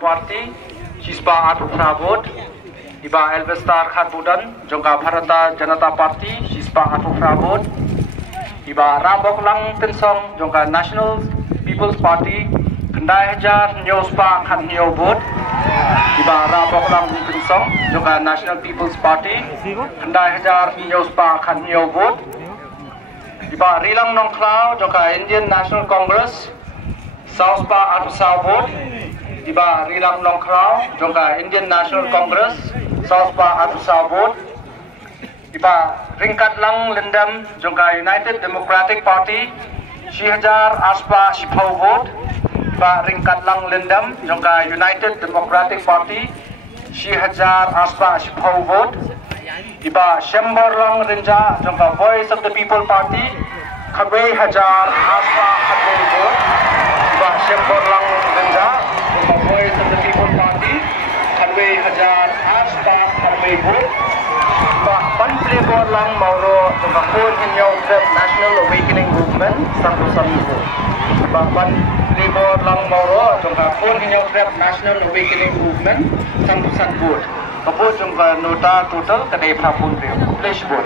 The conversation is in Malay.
Party, Shispa Atu Prabot, Iba Elvestar Khatbudan, Jongka Bharata Janata Party, Shispa Atu Prabot, Iba Rambok Lang Tinsong, Jongka National People's Party, Kendai Hajar Nyospa Khat Nyo Vote, Iba Rambok Lang Tinsong, Jongka National People's Party, Kendai Hajar Nyospa Khat Nyo Vote, Iba Rilang Nong Klau, Jongka Indian National Congress, Southpa Atu South Vote, Iba Rilang Nong Klau, Jongka Indian National Congress, Southpa Atu South Vote, Iba Ringkat Lang Lindam, Jongka United Democratic Party, Shihajar Aspa Shipau Vote, Iba Ringkat Lang Lindam, Jongka United Democratic Party, Shihajar Aspa Shipau Vote, Iba Shembor Lang Rinja, Jongka Voice of the People Party, Khabei Hajar Aspa Khabei Vote, Iba Shembor Lang Rinja, Jongka Voice of the People Party, Khabei Hajar Aspa Khabei Vote, Iba Pan Plebor Lang Mauro, Jongka Kun Hinyau Trep National Awakening Movement, Santosan Vote, Iba Pan Plebor Lang Mauro, Jongka Kun Hinyau Trep National Awakening Movement, Santosan Vote. Kaput jongka nota total kadai prapun reo. Please vote.